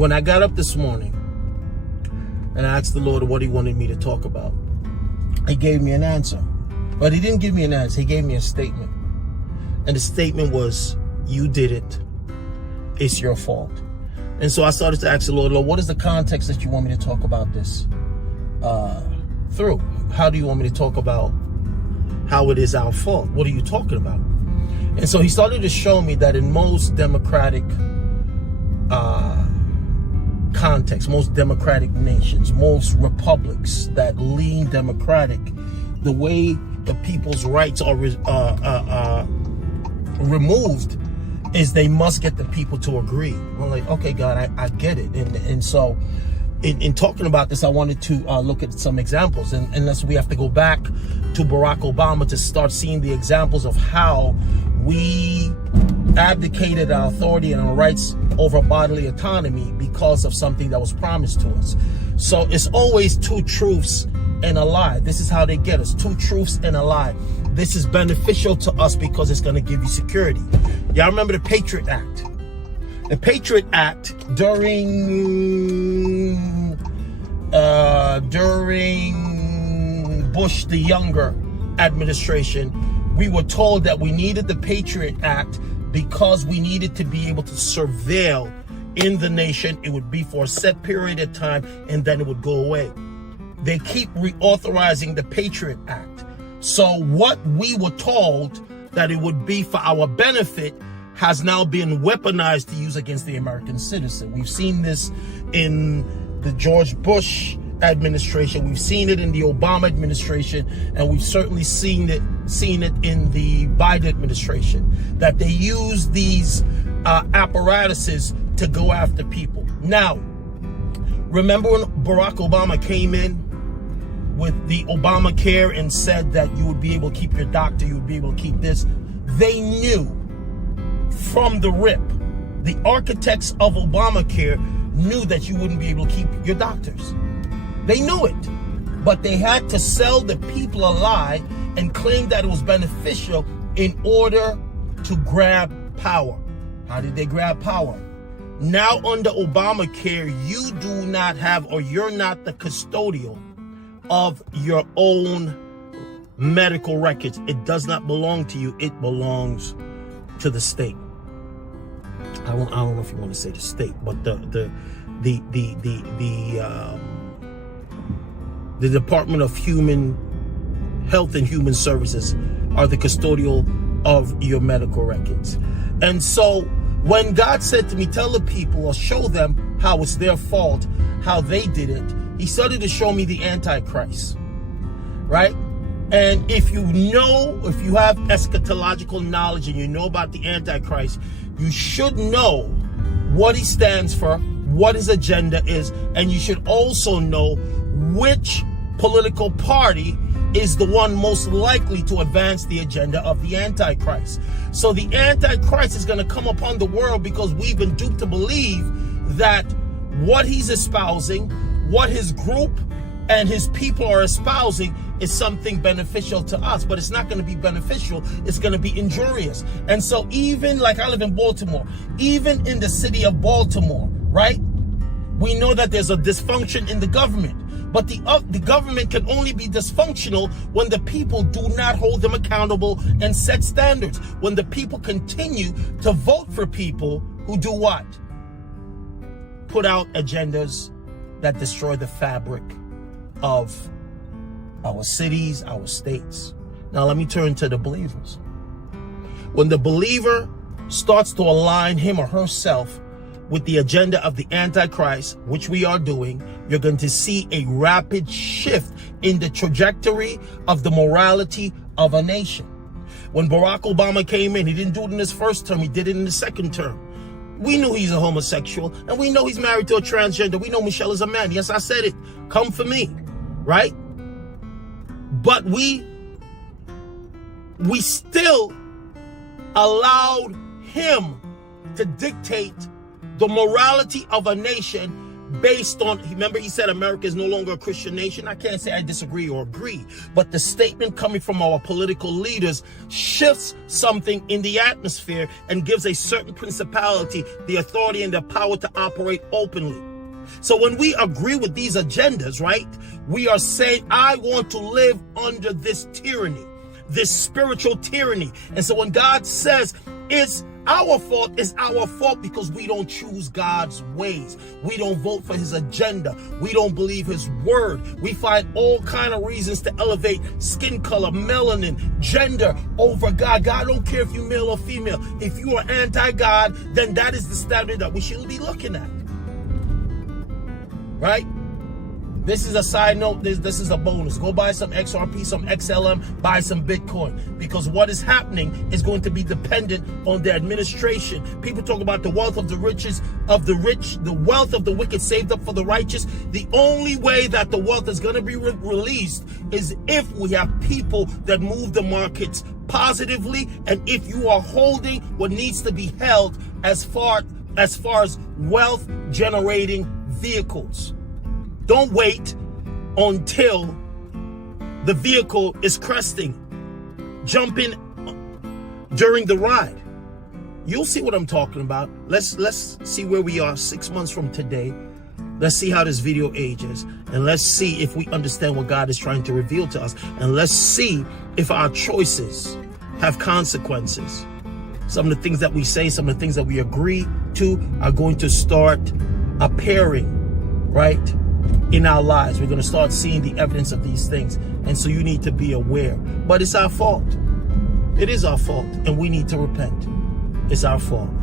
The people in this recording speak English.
When I got up this morning and I asked the Lord what he wanted me to talk about, he gave me an answer. But he didn't give me an answer. He gave me a statement. And the statement was, you did it. It's your fault. And so I started to ask the Lord, what is the context that you want me to talk about this through? How do you want me to talk about how it is our fault? What are you talking about? And so he started to show me that in most democratic context, most democratic nations, most republics that lean democratic, the way the people's rights are removed is they must get the people to agree. I'm like, okay, God, I get it. And so in talking about this, I wanted to look at some examples. And unless we have to go back to Barack Obama to start seeing the examples of how we abdicated our authority and our rights over bodily autonomy because of something that was promised to us. So it's always two truths and a lie. This is how they get us. Two truths and a lie. This is beneficial to us because it's going to give you security. Y'all remember the Patriot Act? The Patriot Act during Bush the Younger administration, we were told that we needed the Patriot Act because we needed to be able to surveil in the nation. It would be for a set period of time and then it would go away. They keep reauthorizing the Patriot Act. So what we were told that it would be for our benefit has now been weaponized to use against the American citizen. We've seen this in the George Bush administration. We've seen it in the Obama administration, and we've certainly seen it in the Biden administration, that they use these apparatuses to go after people. Now, remember when Barack Obama came in with the Obamacare and said that you would be able to keep your doctor, you would be able to keep this? They knew from the rip, the architects of Obamacare knew that you wouldn't be able to keep your doctors. They knew it, but they had to sell the people a lie and claim that it was beneficial in order to grab power. How did they grab power? Now under Obamacare, you do not have, or you're not the custodial of your own medical records. It does not belong to you. It belongs to the state. I don't know if you want to say the state, but the Department of Health and Human Services are the custodial of your medical records. And so when God said to me, tell the people or show them how it's their fault, how they did it, he started to show me the Antichrist, right? And if you have eschatological knowledge and you know about the Antichrist, you should know what he stands for, what his agenda is, and you should also know which political party is the one most likely to advance the agenda of the Antichrist. So the Antichrist is going to come upon the world because we've been duped to believe that what he's espousing, what his group and his people are espousing is something beneficial to us, but it's not going to be beneficial. It's going to be injurious. And so even like I live in Baltimore, even in the city of Baltimore, right? We know that there's a dysfunction in the government, but the government can only be dysfunctional when the people do not hold them accountable and set standards. When the people continue to vote for people who do what? Put out agendas that destroy the fabric of our cities, our states. Now let me turn to the believers. When the believer starts to align him or herself with the agenda of the Antichrist, which we are doing, you're going to see a rapid shift in the trajectory of the morality of a nation. When Barack Obama came in, he didn't do it in his first term, he did it in the second term. We knew he's a homosexual, and we know he's married to a transgender. We know Michelle is a man. Yes, I said it. Come for me, right? But we still allowed him to dictate the morality of a nation based on, remember he said America is no longer a Christian nation. I can't say I disagree or agree, but the statement coming from our political leaders shifts something in the atmosphere and gives a certain principality the authority and the power to operate openly. So when we agree with these agendas, right, we are saying, I want to live under this tyranny, this spiritual tyranny. And so when God says it's our fault because we don't choose God's ways. We don't vote for his agenda. We don't believe his word. We find all kind of reasons to elevate skin color, melanin, gender over God. God don't care if you're male or female. If you are anti-God, then that is the standard that we should be looking at. Right? This is a side note. This is a bonus. Go buy some XRP, some XLM, buy some Bitcoin. Because what is happening is going to be dependent on the administration. People talk about the wealth of the riches of the rich, the wealth of the wicked saved up for the righteous. The only way that the wealth is going to be released is if we have people that move the markets positively, and if you are holding what needs to be held as far as wealth generating vehicles. Don't wait until the vehicle is cresting, jumping during the ride. You'll see what I'm talking about. Let's see where we are 6 months from today. Let's see how this video ages, and let's see if we understand what God is trying to reveal to us, and let's see if our choices have consequences. Some of the things that we say, some of the things that we agree to are going to start appearing, right, in our lives. We're going to start seeing the evidence of these things. And so you need to be aware. But it's our fault. It is our fault. And we need to repent. It's our fault.